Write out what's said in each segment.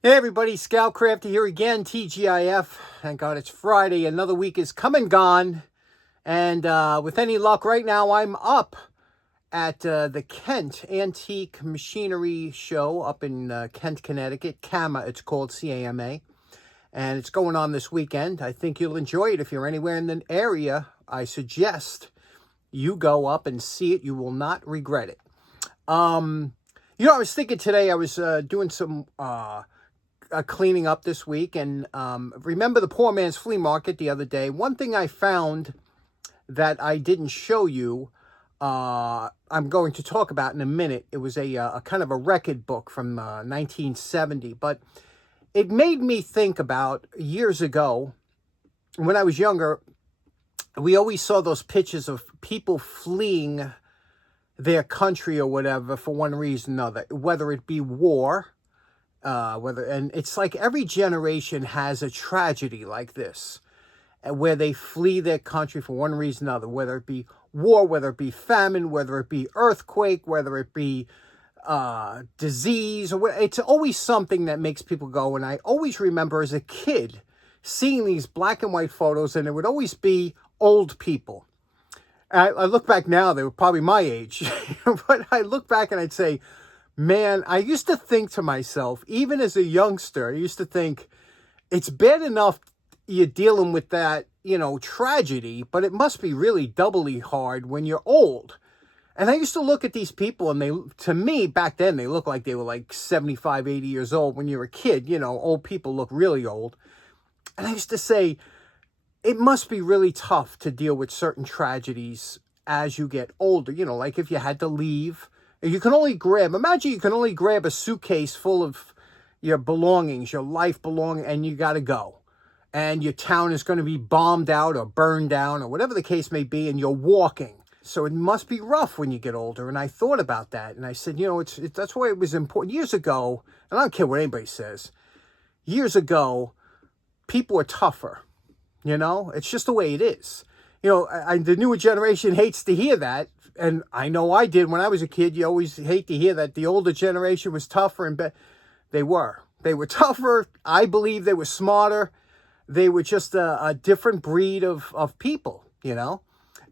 Hey everybody, Scoutcrafter here again, TGIF. Thank God it's Friday. Another week is come and gone. And with any luck, right now I'm up at the Kent Antique Machinery Show up in Kent, Connecticut. CAMA, it's called, CAMA. And it's going on this weekend. I think you'll enjoy it. If you're anywhere in the area, I suggest you go up and see it. You will not regret it. I was thinking today, I was doing some cleaning up this week, and remember the poor man's flea market the other day. One thing I found that I didn't show you, I'm going to talk about in a minute. It was a kind of a record book from 1970, but it made me think about years ago when I was younger. We always saw those pictures of people fleeing their country or whatever for one reason or another, whether it be war, and it's like every generation has a tragedy like this, where they flee their country for one reason or another, whether it be war, whether it be famine, whether it be earthquake, whether it be disease, or it's always something that makes people go. And I always remember as a kid seeing these black and white photos, and it would always be old people. I look back now, they were probably my age, but I look back and I'd say, man, I used to think to myself, even as a youngster, I used to think, it's bad enough you're dealing with that, tragedy, but it must be really doubly hard when you're old. And I used to look at these people, and to me, back then, they looked like they were like 75, 80 years old. When you're a kid, old people look really old. And I used to say, it must be really tough to deal with certain tragedies as you get older. Like if you had to leave, imagine you can only grab a suitcase full of your belongings, your life belongings, and you got to go. And your town is going to be bombed out or burned down or whatever the case may be, and you're walking. So it must be rough when you get older. And I thought about that, and I said, that's why it was important. Years ago, and I don't care what anybody says, years ago, people were tougher. It's just the way it is. The newer generation hates to hear that. And I know I did when I was a kid. You always hate to hear that the older generation was tougher, and they were. They were tougher. I believe they were smarter. They were just a different breed of people,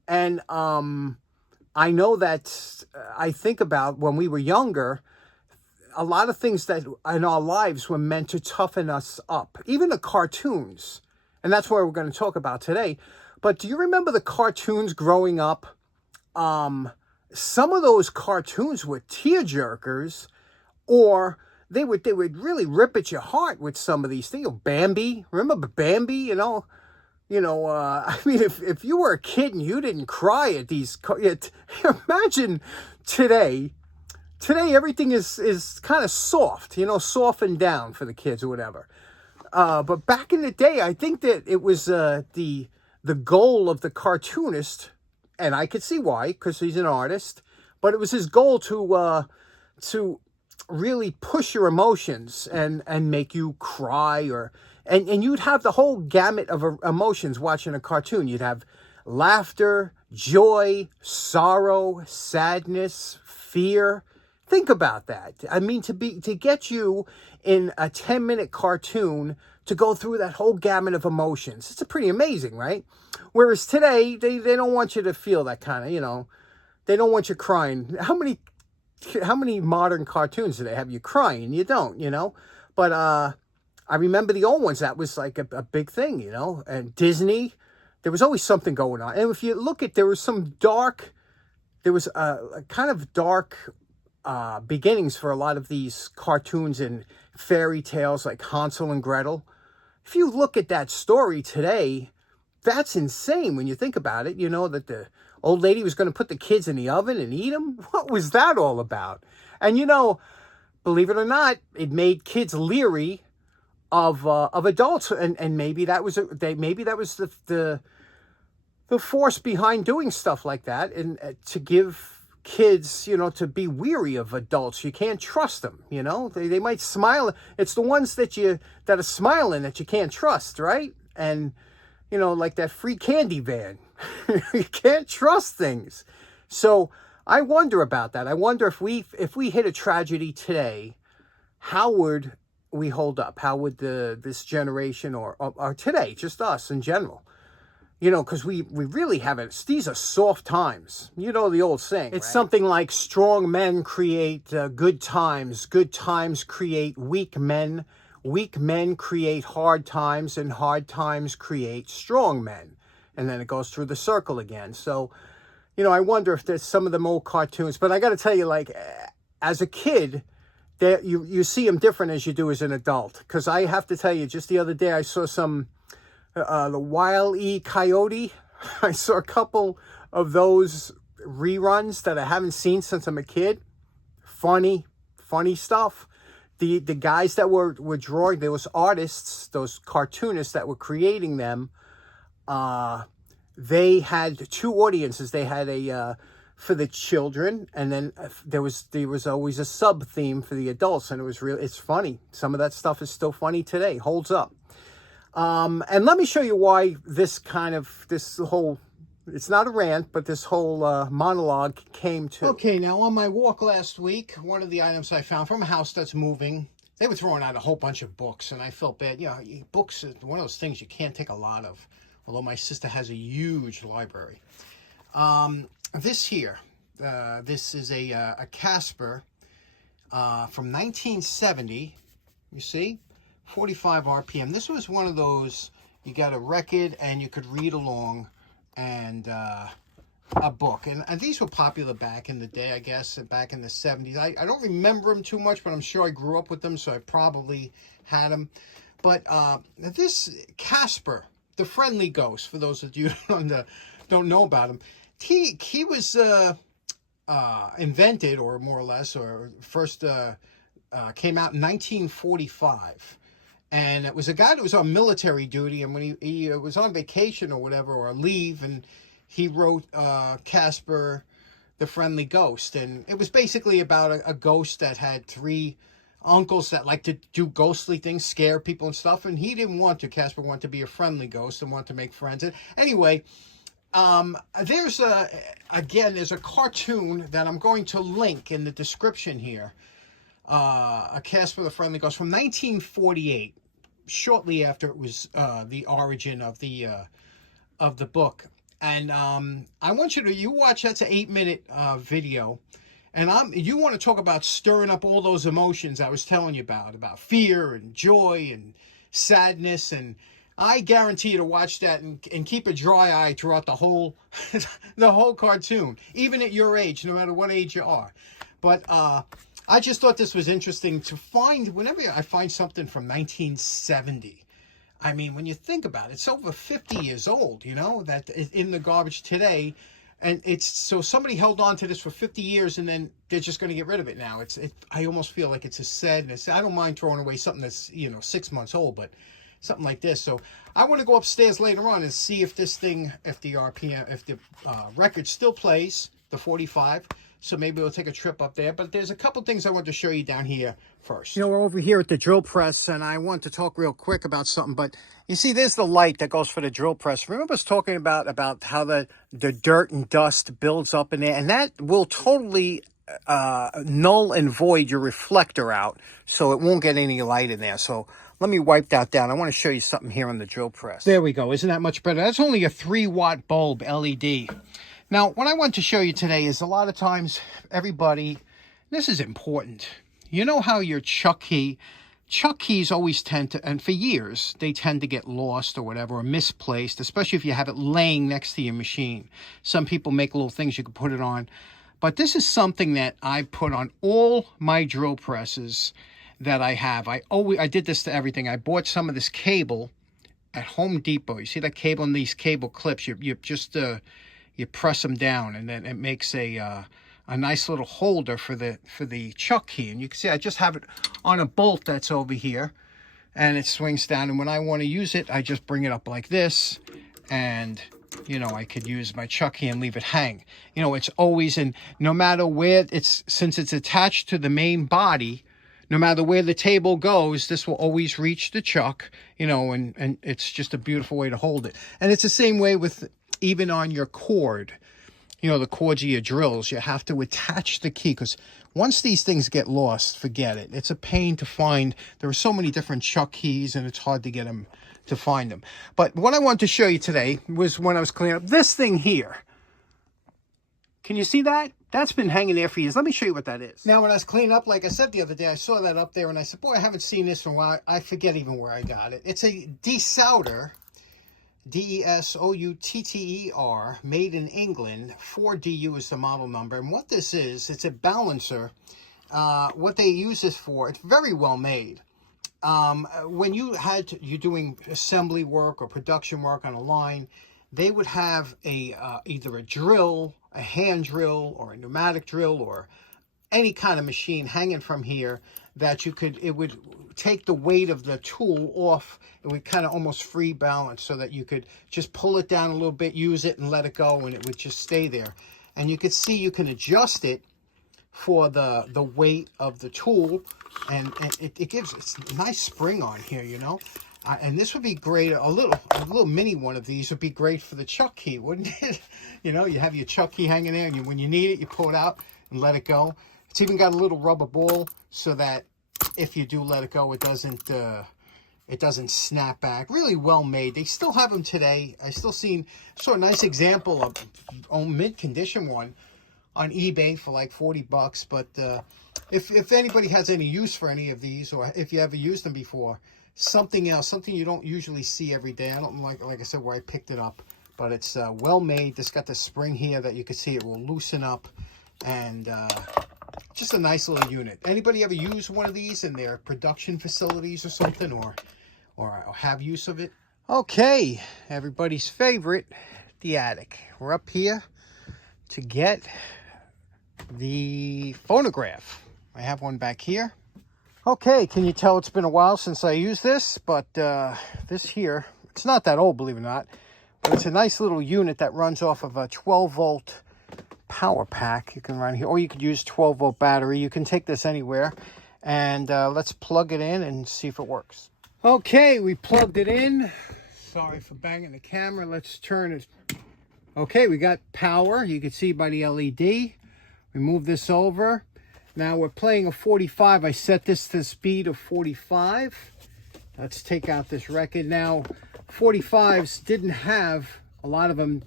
And I know that I think about when we were younger, a lot of things that in our lives were meant to toughen us up. Even the cartoons. And that's what we're going to talk about today. But do you remember the cartoons growing up? Some of those cartoons were tearjerkers, or they would really rip at your heart with some of these things. Bambi, remember Bambi? I mean, if you were a kid and you didn't cry at these, imagine today. Today everything is kind of soft, softened down for the kids or whatever. But back in the day, I think that it was the goal of the cartoonist, and I could see why, because he's an artist, but it was his goal to really push your emotions and make you cry, and you'd have the whole gamut of emotions watching a cartoon. You'd have laughter, joy, sorrow, sadness, fear. Think about that. I mean, to get you in a 10-minute cartoon to go through that whole gamut of emotions, it's pretty amazing, right? Whereas today, they don't want you to feel that kind of, they don't want you crying. How many modern cartoons do they have you crying? You don't, But I remember the old ones. That was like a big thing, And Disney, there was always something going on. And if you look at, there was a kind of dark beginnings for a lot of these cartoons and fairy tales like Hansel and Gretel. If you look at that story today, that's insane when you think about it. That the old lady was going to put the kids in the oven and eat them. What was that all about? And believe it or not, it made kids leery of adults, and maybe that was the force behind doing stuff like that, and to give kids, to be weary of adults. You can't trust them, they might smile. It's the ones that are smiling that you can't trust, right? And like that free candy van. You can't trust things. So I wonder about that. I wonder if we hit a tragedy today, how would we hold up? How would this generation or today, just us in general, you know, because we really haven't, these are soft times. You know the old saying, it's right? Something like strong men create good times create weak men create hard times, and hard times create strong men. And then it goes through the circle again. So, you know, I wonder if there's some of them old cartoons, but I got to tell you, like, as a kid, that you see them different as you do as an adult. Because I have to tell you, just the other day, I saw some, the Wile E. Coyote. I saw a couple of those reruns that I haven't seen since I'm a kid. Funny stuff. The guys that were drawing, those artists, those cartoonists that were creating them, they had two audiences. They had a for the children, and then there was always a sub theme for the adults, and it's funny. Some of that stuff is still funny today, holds up. And let me show you why this whole, it's not a rant, but this whole monologue came to. Okay, now on my walk last week, one of the items I found from a house that's moving, they were throwing out a whole bunch of books, and I felt bad. You know, books is one of those things you can't take a lot of, although my sister has a huge library. This here, this is a Casper from 1970, you see, 45 RPM. This was one of those, you got a record and you could read along, and a book. And these were popular back in the day, I guess, back in the 70s. I don't remember them too much, but I'm sure I grew up with them, so I probably had them. But this Casper, the friendly ghost, for those of you who don't know about him, he was invented, or more or less, or first came out in 1945. And it was a guy that was on military duty, and when he was on vacation or whatever, or leave, and he wrote Casper, the Friendly Ghost. And it was basically about a ghost that had three uncles that like to do ghostly things, scare people and stuff. And he didn't want to. Casper wanted to be a friendly ghost and wanted to make friends. And anyway, there's a cartoon that I'm going to link in the description here. A Casper the Friendly Ghost from 1948, shortly after it was the origin of the book. And I want you watch. That's an 8-minute video, and you want to talk about stirring up all those emotions I was telling you about fear and joy and sadness. And I guarantee you to watch that and keep a dry eye throughout the whole the whole cartoon, even at your age, no matter what age you are. But I just thought this was interesting to find. Whenever I find something from 1970, I mean, when you think about it, it's over 50 years old, you know, that is in the garbage today. And so somebody held on to this for 50 years, and then they're just going to get rid of it now. I almost feel like it's a sadness. I don't mind throwing away something that's, 6 months old, but something like this. So I want to go upstairs later on and see if this thing, if the record still plays, the 45. So maybe we'll take a trip up there. But there's a couple things I want to show you down here first. We're over here at the drill press, and I want to talk real quick about something. But you see, there's the light that goes for the drill press. Remember us talking about how the dirt and dust builds up in there? And that will totally null and void your reflector out, so it won't get any light in there. So let me wipe that down. I want to show you something here on the drill press. There we go. Isn't that much better? That's only a 3-watt bulb LED. Now, what I want to show you today is a lot of times everybody, this is important. You know how your chuck keys always tend to, and for years, they tend to get lost or whatever, or misplaced, especially if you have it laying next to your machine. Some people make little things you can put it on. But this is something that I put on all my drill presses that I have. I did this to everything. I bought some of this cable at Home Depot. You see that cable and these cable clips? You just you press them down, and then it makes a nice little holder for the chuck key. And you can see I just have it on a bolt that's over here, and it swings down. And when I want to use it, I just bring it up like this, and I could use my chuck key and leave it hang. It's always in, no matter where since it's attached to the main body, no matter where the table goes, this will always reach the chuck, and it's just a beautiful way to hold it. And it's the same way with even on your cord, the cords of your drills. You have to attach the key, because Once these things get lost, forget it. It's a pain to find. There are so many different Chuck keys, and it's hard to get them, to find them. But what I wanted to show you today was when I was cleaning up this thing here. Can you see that? That's been hanging there for years. Let me show you what that is. Now, when I was cleaning up, like I said the other day, I saw that up there, and I said, boy, I haven't seen this in a while. I forget even where I got it. It's a Desoutter, Desoutter, made in England. 4DU is the model number. And what this is, it's a balancer. What they use this for, it's very well made. When you're doing assembly work or production work on a line, they would have either a drill, a hand drill, or a pneumatic drill, or any kind of machine hanging from here that it would take the weight of the tool off. It would kind of almost free balance so that you could just pull it down a little bit, use it, and let it go, and it would just stay there. And you could see you can adjust it for the weight of the tool, and it gives it's a nice spring on here, you know. And this would be great. A little mini one of these would be great for the Chuck key, wouldn't it? You know, you have your Chuck key hanging there, and when you need it, you pull it out and let it go. It's even got a little rubber ball so that if you do let it go, it doesn't snap back. Really well made. They still have them today. I saw a nice example of a mint condition one on eBay for like $40. But if anybody has any use for any of these, or if you ever used them before, something you don't usually see every day. I don't like I said, where I picked it up, but it's well made. It's got the spring here that you can see it will loosen up, and just a nice little unit. Anybody ever use one of these in their production facilities or something, or have use of it? Okay, everybody's favorite, the attic. We're up here to get the phonograph. I have one back here. Okay, can you tell it's been a while since I used this? But this here, it's not that old, believe it or not, but it's a nice little unit that runs off of a 12-volt power pack. You can run here, or you could use 12-volt battery. You can take this anywhere. And let's plug it in and see if it works. Okay, we plugged it in. Sorry for banging the camera. Let's turn it. Okay, we got power. You can see by the LED. We move this over. Now we're playing a 45. I set this to the speed of 45. Let's take out this record. Now, 45s didn't have, a lot of them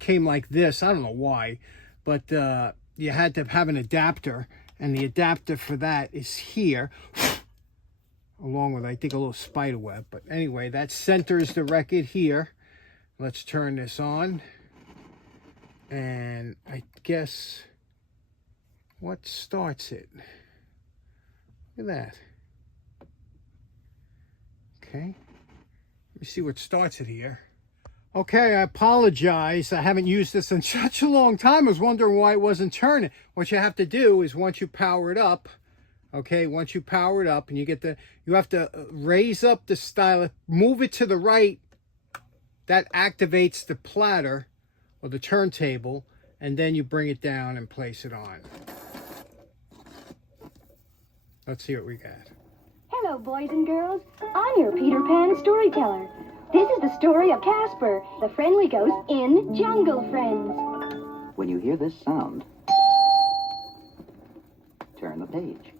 came like this. I don't know why, but you had to have an adapter, and the adapter for that is here, along with, I think, a little spider web. But anyway, that centers the record here. Let's turn this on. And I guess, what starts it? Look at that. Okay. Let me see what starts it here. Okay, I apologize. I haven't used this in such a long time. I was wondering why it wasn't turning. What you have to do is, once you power it up, okay, once you power it up and you have to raise up the stylus, move it to the right. That activates the platter or the turntable, and then you bring it down and place it on. Let's see what we got. Hello, boys and girls. I'm your Peter Pan storyteller. This is the story of Casper, the friendly ghost in Jungle Friends. When you hear this sound, turn the page.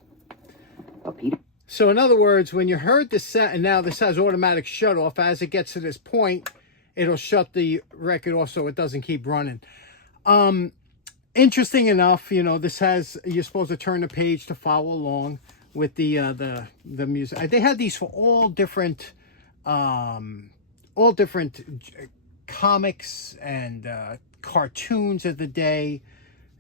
So in other words, when you heard the sound, and now this has automatic shut off, as it gets to this point, it'll shut the record off so it doesn't keep running. Interesting enough, you know, this has, you're supposed to turn the page to follow along with the music. They had these for all different comics and cartoons of the day.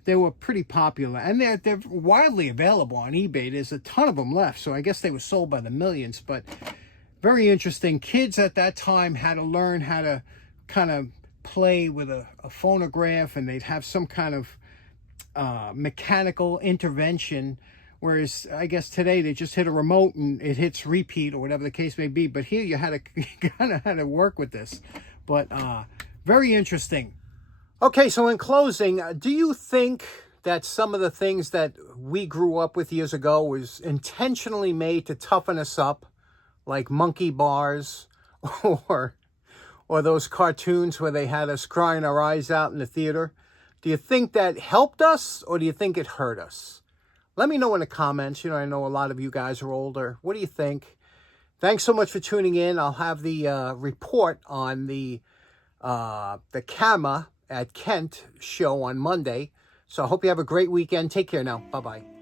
They were pretty popular, and they're widely available on eBay. There's a ton of them left, so I guess they were sold by the millions. But very interesting. Kids at that time had to learn how to kind of play with a phonograph, and they'd have some kind of mechanical intervention, whereas I guess today they just hit a remote and it hits repeat or whatever the case may be. But here you kind of had to work with this. But very interesting. Okay, so in closing, do you think that some of the things that we grew up with years ago was intentionally made to toughen us up, like monkey bars or those cartoons where they had us crying our eyes out in the theater? Do you think that helped us, or do you think it hurt us? Let me know in the comments. You know, I know a lot of you guys are older. What do you think? Thanks so much for tuning in. I'll have the report on the camera at Kent show on Monday. So I hope you have a great weekend. Take care now. Bye-bye.